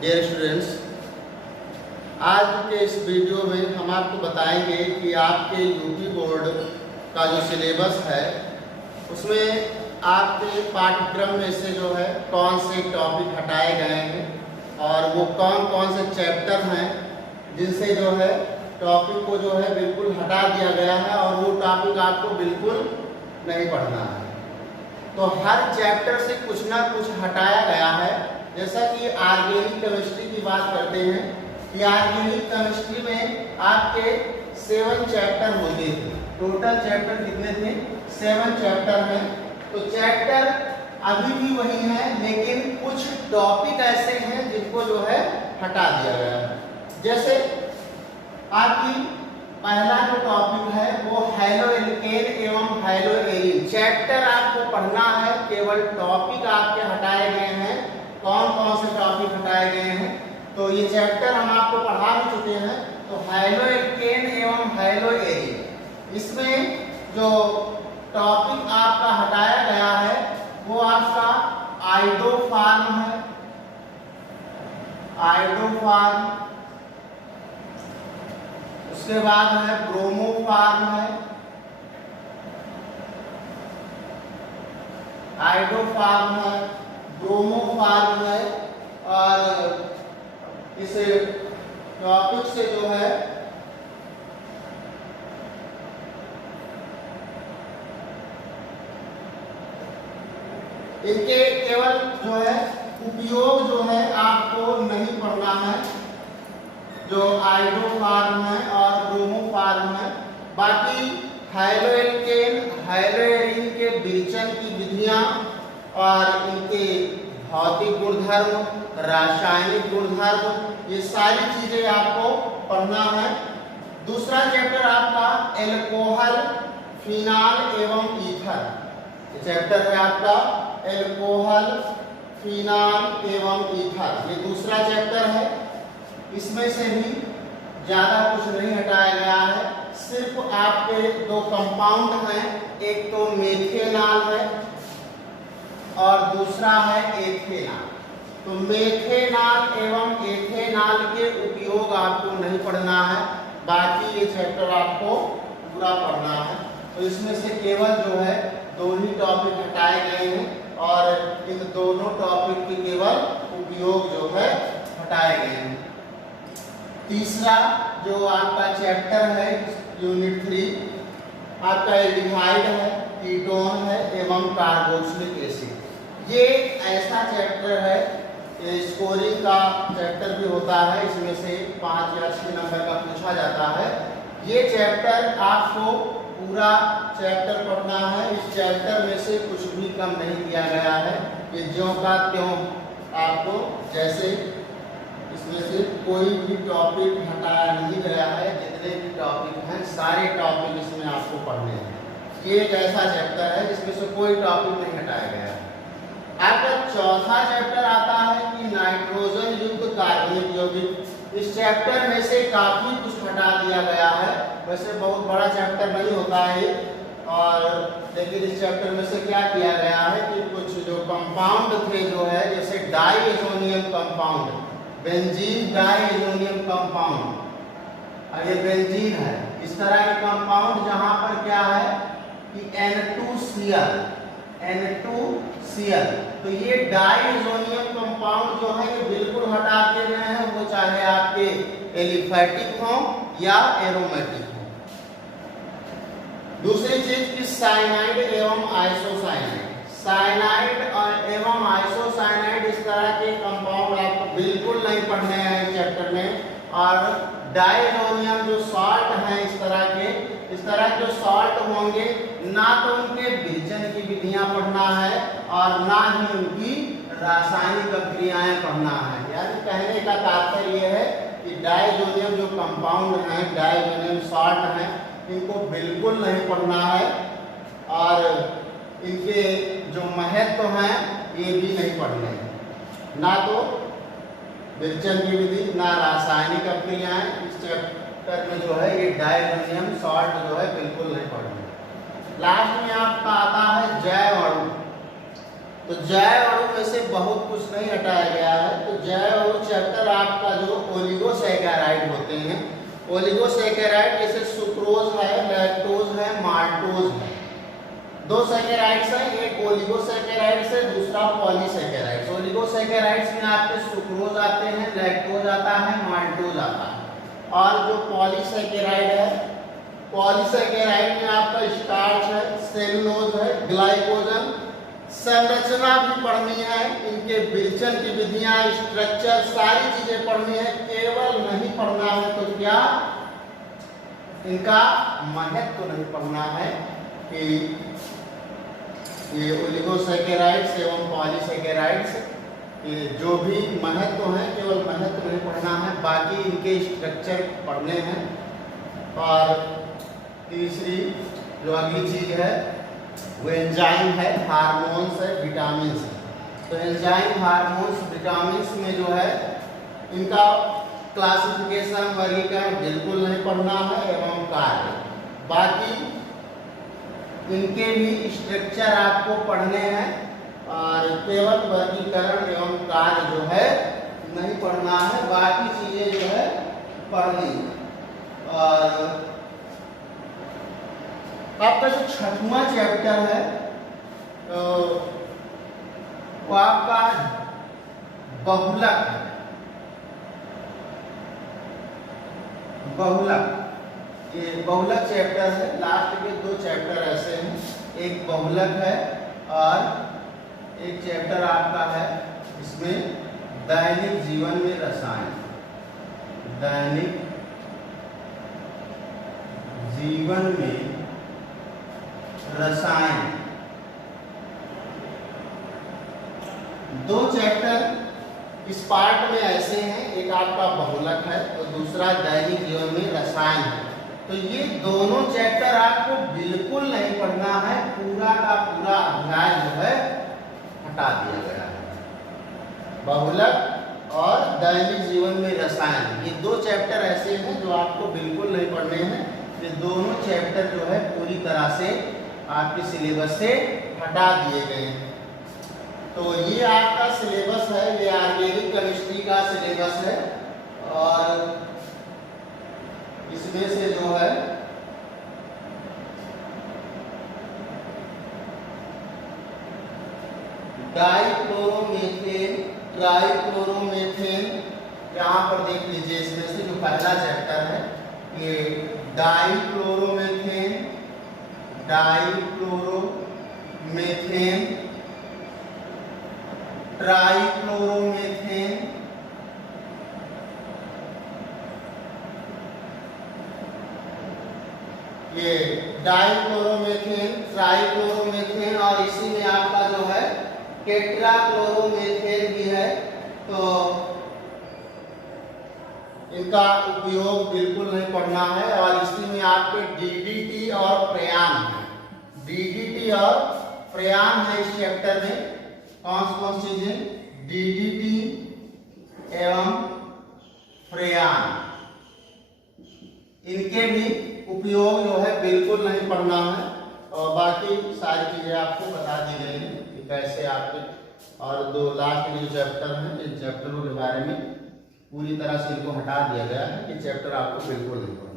Dear students, आज के इस वीडियो में हम आपको बताएंगे कि आपके यूपी बोर्ड का जो सिलेबस है उसमें आपके पाठ्यक्रम में से जो है कौन से टॉपिक हटाए गए हैं और वो कौन कौन से चैप्टर हैं जिनसे जो है टॉपिक को जो है बिल्कुल हटा दिया गया है और वो टॉपिक आपको बिल्कुल नहीं पढ़ना है। तो हर चैप्टर से कुछ ना कुछ हटाया गया है। जैसा कि ऑर्गेनिक केमिस्ट्री की बात करते हैं कि ऑर्गेनिक केमिस्ट्री में आपके 7 चैप्टर होते थे। टोटल चैप्टर कितने थे? 7 चैप्टर हैं। तो चैप्टर अभी भी वही है, लेकिन कुछ टॉपिक ऐसे हैं जिनको जो है हटा दिया गया है। जैसे आपकी पहला जो टॉपिक है वो हैलोएल्केन एवं हैलोएरीन चैप्टर आपको पढ़ना है। केवल टॉपिक आपके हटाए गए हैं। कौन कौन से टॉपिक हटाए गए हैं तो ये चैप्टर हम आपको पढ़ा भी चुके हैं। तो हैलोएल्केन एवं हैलोएरीन, इसमें जो टॉपिक आपका हटाया गया है वो आपका आइडोफार्म है। आइडोफार्म, उसके बाद है ब्रोमोफार्म है। आइडोफार्म है, ब्रोमोफार्म है। और इस टॉपिक से जो है इनके केवल जो है उपयोग जो है आपको नहीं पढ़ना है, जो आइडोफार्म है और ब्रोमोफार्म है। बाकी हैलोएल्केन हैलोएरीन के विरचन की विधियां और इनके भौतिक गुणधर्म, रासायनिक गुणधर्म, ये सारी चीजें आपको पढ़ना है। दूसरा चैप्टर आपका एल्कोहल, फिनाल एवं ईथर। ये चैप्टर है आपका एल्कोहल, फिनाल एवं ईथर। ये दूसरा चैप्टर है। इसमें से भी ज़्यादा कुछ नहीं हटाया गया है। सिर्फ आपके 2 कंपाउंड हैं, एक तो मेथेनॉल है और दूसरा है एथेनॉल। तो मेथेनॉल एवं एथेनॉल के उपयोग आपको नहीं पढ़ना है। बाकी ये चैप्टर आपको पूरा पढ़ना है। तो इसमें से केवल जो है 2 ही टॉपिक हटाए गए हैं और इन दोनों टॉपिक के केवल उपयोग जो है हटाए गए हैं। तीसरा जो आपका चैप्टर है यूनिट 3 आपका एल्डिहाइड है, कीटोन है एवं कार्बोक्सिलिक एसिड। ये ऐसा चैप्टर है, ये स्कोरिंग का चैप्टर भी होता है। इसमें से 5 या 6 नंबर का पूछा जाता है। ये चैप्टर आपको पूरा चैप्टर पढ़ना है। इस चैप्टर में से कुछ भी कम नहीं किया गया है। ये ज्यों का त्यों आपको, जैसे इसमें से कोई भी टॉपिक हटाया नहीं गया है। जितने भी टॉपिक हैं सारे टॉपिक इसमें आपको पढ़ने हैं। ये एक ऐसा चैप्टर है जिसमें से कोई टॉपिक नहीं हटाया गया है। आपका चौथा चैप्टर आता है कि नाइट्रोजन युक्त कार्बनिक यौगिक। इस चैप्टर में से काफी कुछ हटा दिया गया है। वैसे बहुत बड़ा चैप्टर नहीं होता है और लेकिन इस चैप्टर में से क्या किया गया है कि कुछ जो कंपाउंड थे जो है, जैसे diazonium compound, benzene diazonium compound, और ये बेंजीन है। इस तरह के कंपाउंड जहां पर क्या है कि N2Cl, N2Cl, तो ये डाइएजोनियम कंपाउंड जो है ये बिल्कुल हटा दिए गए हैं। वो चाहे आपके एलिफैटिक हो या एरोमेटिक हो। दूसरी चीज कि साइनाइड एवं आइसोसाइनाइड, साइनाइड और एवं आइसोसाइनाइड, इस तरह के कंपाउंड आपको बिल्कुल नहीं पढ़ने हैं इस चैप्टर में। और डाइएजोनियम जो सॉल्ट हैं, इस तरह के जो सॉल्ट होंगे, ना तो उनके विरचन की विधियां पढ़ना है और ना ही उनकी रासायनिक क्रियाएं पढ़ना है। यानी कहने का तात्पर्य यह है कि डाइएजोनियम जो कंपाउंड हैं, डाइएजोनियम सॉल्ट हैं, इनको बिल्कुल नहीं पढ़ना है और इनके जो महत्व हैं ये भी नहीं पढ़ने हैं। ना तो विरचन की विधि, ना रासायनिक क्रियाएं। इस चैप्टर में जो है ये डाइएजोनियम सॉल्ट जो है बिल्कुल नहीं पढ़ना है। लास्ट में आपका आता है जैव अणु। तो जैव अणु में से बहुत कुछ नहीं हटाया गया है। तो जैव अणु चैप्टर आपका जो ओलिगोसैकेराइड होते हैं, ओलिगोसैकेराइड जैसे सुक्रोज है, लैक्टोज है, माल्टोज है। दो सैकेराइड्स हैं, एक ओलिगोसैकेराइड्स है, दूसरा पॉलीसैकेराइड्स। ओलिगोसैकेराइड्स में आपके सुक्रोज आते हैं, लैक्टोज आता है, माल्टोज आता है। और जो पॉलीसैकेराइड है, पॉलीसैकेराइड में आपका स्टार्च है, सेलुलोज है, ग्लाइकोजन। संरचना भी पढ़नी है, इनके विरचन की विधियां, स्ट्रक्चर, सारी चीजें पढ़नी है। केवल नहीं पढ़ना है तो क्या, इनका महत्व नहीं पढ़ना है कि ये ओलिगोसैकेराइड्स एवं पॉलीसैकेराइड्स ये जो भी महत्व है, केवल महत्व नहीं पढ़ना है, बाकी इनके स्ट्रक्चर पढ़ने हैं। और तीसरी जो अगली चीज है वो एंजाइम है, हार्मोन्स है, विटामिन्स है। तो एंजाइम, हार्मोन्स, विटामिन्स में जो है इनका क्लासिफिकेशन, वर्गीकरण बिल्कुल नहीं पढ़ना है एवं कार्य। बाकी इनके भी स्ट्रक्चर आपको पढ़ने हैं और केवल वर्गीकरण एवं कार्य जो है नहीं पढ़ना है, बाकी चीजें जो है पढ़नी। और आपका जो छठवां चैप्टर है तो वो आपका बहुलक है। बहुलक, ये बहुलक चैप्टर है। लास्ट के दो चैप्टर ऐसे हैं, एक बहुलक है और एक चैप्टर आपका है इसमें दैनिक जीवन में रसायन। दैनिक जीवन में रसायन। दो चैप्टर इस पार्ट में ऐसे हैं, एक आपका बहुलक है और दूसरा दैनिक जीवन में रसायन है। तो ये दोनों चैप्टर आपको बिल्कुल नहीं पढ़ना है, पूरा का पूरा अध्याय जो है हटा दिया गया है। बहुलक और दैनिक जीवन में रसायन, ये दो चैप्टर ऐसे हैं जो आपको बिल्कुल नहीं पढ़ने हैं। ये दोनों चैप्टर जो है पूरी तरह से आपके सिलेबस से हटा दिए गए हैं। तो ये आपका सिलेबस है, ये ऑर्गेनिक केमिस्ट्री का सिलेबस है। और इसमें से जो है डाइक्लोरोमीथेन, ट्राइक्लोरोमीथेन, यहाँ पर देख लीजिए इसमें से जो पहला चैप्टर है ये डाइक्लोरोमीथेन, डाइक्लोरोमीथेन, ट्राइक्लोरोमीथेन, ये डाइक्लोरोमीथेन, ट्राइक्लोरोमीथेन और इसी में आपका जो है टेट्राक्लोरोमीथेन भी है। तो इनका उपयोग बिल्कुल नहीं पढ़ना है। और इसी में आपके डीडीटी और प्रयान है। डीडीटी और प्रयान है इस चैप्टर में। कौन सी चीजें, डीडीटी एवं प्रयान, इनके भी उपयोग जो है बिल्कुल नहीं पढ़ना है। और बाकी सारी चीजें आपको बता दी गई हैं कि कैसे आपके, और दो लास्ट के जो चैप्टर हैं इन चैप्टरों के बारे में पूरी तरह से इनको हटा दिया गया है कि चैप्टर आपको बिल्कुल नहीं पढ़ना।